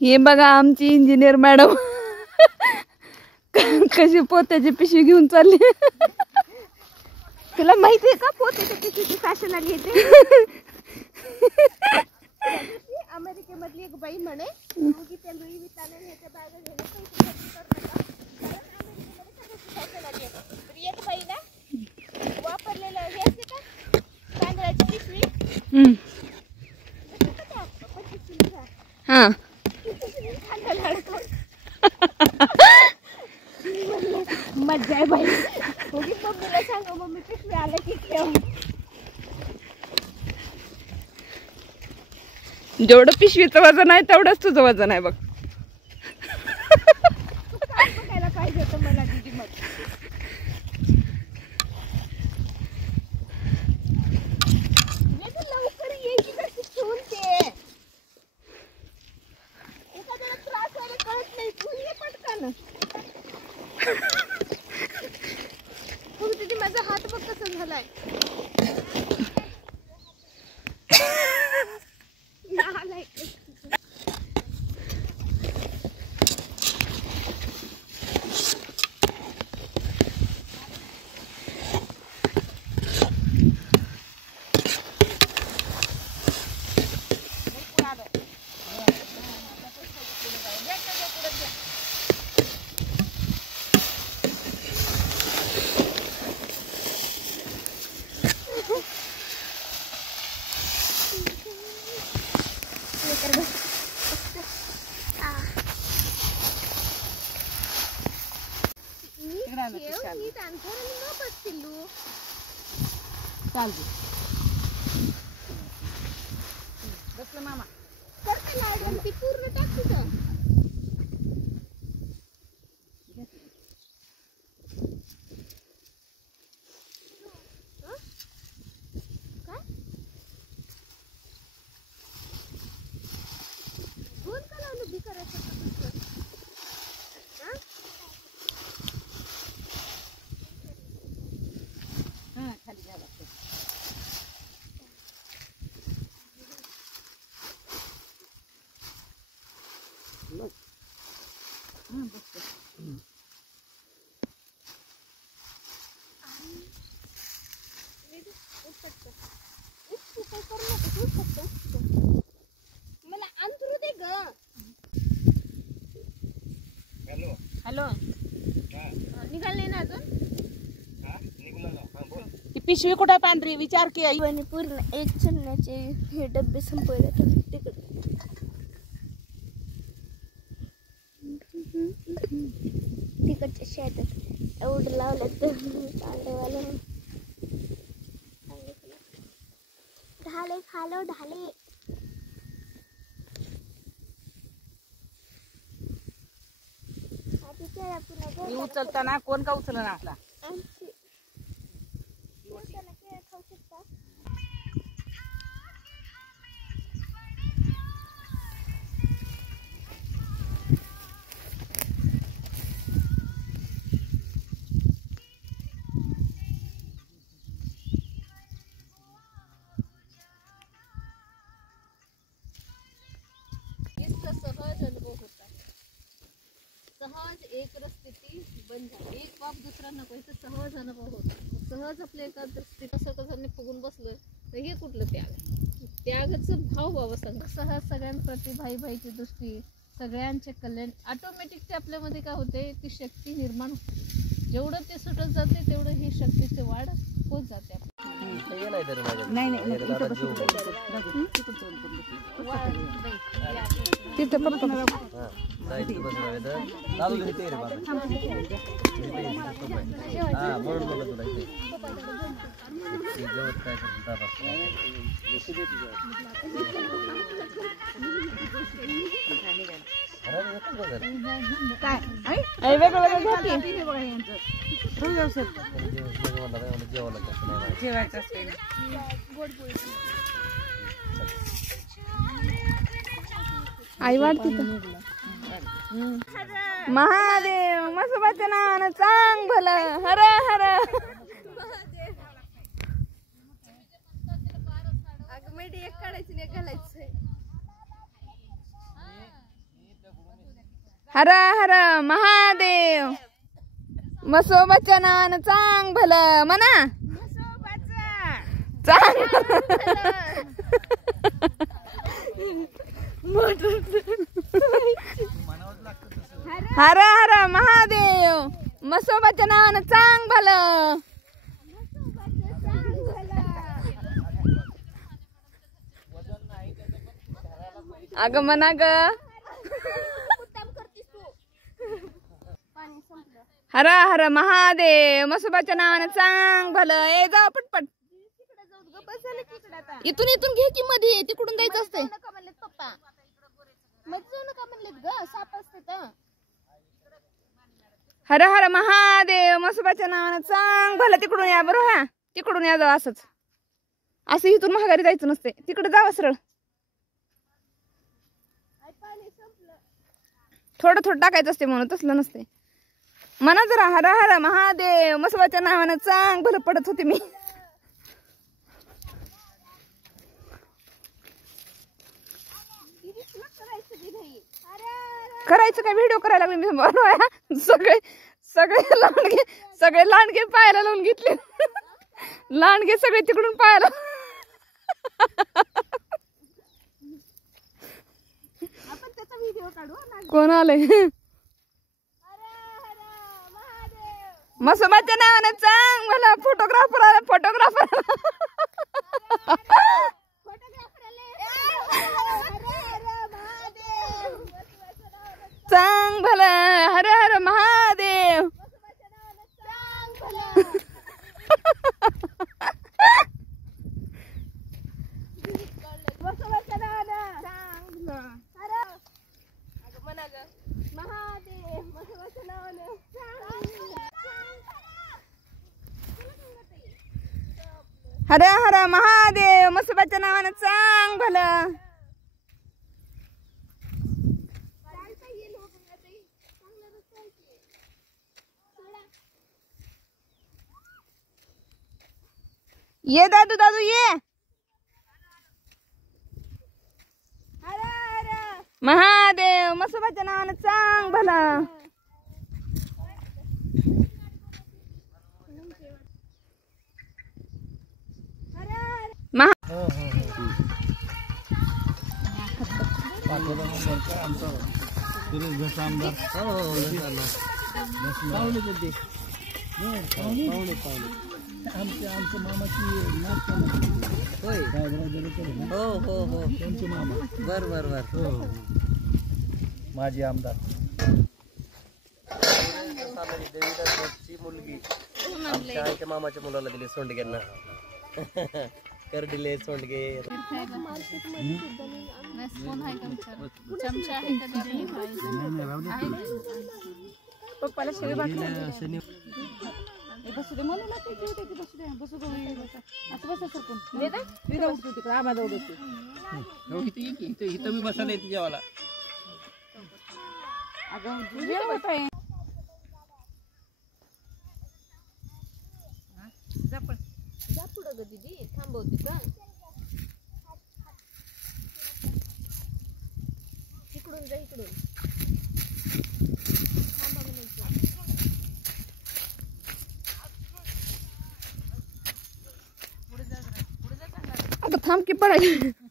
हे बघा आमची इंजिनियर मॅडम कशी पोत्याची पिशवी घेऊन चालली. तुला माहिती आहे का पोत्याच्या पिशवीची फॅशन आली आहे? अमेरिकेमधली एक बाई म्हणे की त्या लुई विटाने ह्याच्या बॅगा घेऊन पैसे खर्च करतात कारण अमेरिकेमध्ये सगळ्याची फॅशन आली आहे. तर एक बाई ना वापरलेलं हे असते का तांदळाची पिशवी हा मज्जा आहे बाई. मम्मीला सांगा मम्मी पिशवी आलं की ठेव. जेवढं पिशवीचं वजन आहे तेवढंच तुझं वजन आहे बघ. बघायला पाहिजे होतं मला दीदी मग. लवकर ये की कशी ठेवून ते एखाद्याला त्रास व्हायला कळत नाही. तू ये पटकन. हो दीदी माझा हात बघ कसा झालाय. मामा ती पूर्ण टाक तिथं. मला अंतरू दे ग. हॅलो निघाले ना अजून. ती पिशवी कुठे पांढरी विचार की. आणि पूर्ण एक चन्याचे हे डब्बे संपवले तिकडे. तिकडच्या शेतात एवढं लावलं तर कांदेवाला ढाले खालो ढाले. मी उचलताना कोण का उचलना आपला. खाऊ शकता. सहज अनुभव होता. सहज एक स्थिती बंद झाली. एक बाप दुसरा नको. इथं सहज अनुभव होता. सहज आपल्या एखाद्या स्थिती सगळ्यांनी फुगून बसलोय तर हे कुठलं त्याग. त्यागाचं भाव बाबा सांग. सहज सगळ्यांप्रती भाई भाईची दृष्टी सगळ्यांचे कल्याण ऑटोमॅटिक ते आपल्यामध्ये काय होते ती शक्ती निर्माण होते. जेवढं ते सुटत जाते तेवढं ही शक्तीची वाढ होत जाते. नाही तिथं काय वेगळं जेवायचं असते. आई वाटते महादेव मसोबाच्या नावानं चांग भलं हर हर. अगं मेडी एक काढायची नाही घालायचं. हर हर महादेव मसोबाच्या नावानं चांग भलं म्हणा चांग हर हर महादेव मसोबाच्या नावानं चांग भलं अगं म्हणा ग हर हर महादेव मसोबाच्या नावानं चांग भलं ए जा पटपट इथून इथून घे की मध्ये तिकडून द्यायचं असते पप्पा मध्ये जाऊ नका म्हणलेत ग साप असते तर हर हर महादेव मसोबाच्या नावानं चांग भलं तिकडून या बरोबर ह्या तिकडून या जाऊ असंच असं इथून महागारी जायचं नसते तिकडे जावं सरळ थोडं थोडं टाकायचं असते म्हणून तसलं नसते म्हणा जरा हर हर महादेव मसोबाच्या नावानं चांग भलं पडत होते मी करायचं काय व्हिडिओ करायला मी सगळे लांडगे पायाला लावून घेतले लांडगे सगळे तिकडून पायाला आपण त्याचा व्हिडिओ काढू कोण आले मसोबाच्या नावानं चांग मला फोटोग्राफर आला फोटोग्राफर चांग भला हर हर महादेव हर हर महादेव मसोबाच्या नावानं चांग भलं ये दादू दादू ये महादेव मसोबाच्या नावानं चांग भला आमच्या मामाची हो हो हो त्यांचे मामा बर बर बर हो माझी आमदार देवीदासची मुलगी आमच्या आईच्या मामाच्या मुलाला दिली सोंडग्यांना करडिले सोंडगे पप्पाला शिवी बाकी इथं मी बसायला येते जेवायला जा पुढं ग दीदी थांबवते का इकडून जा इकडून आता थांब की पडायला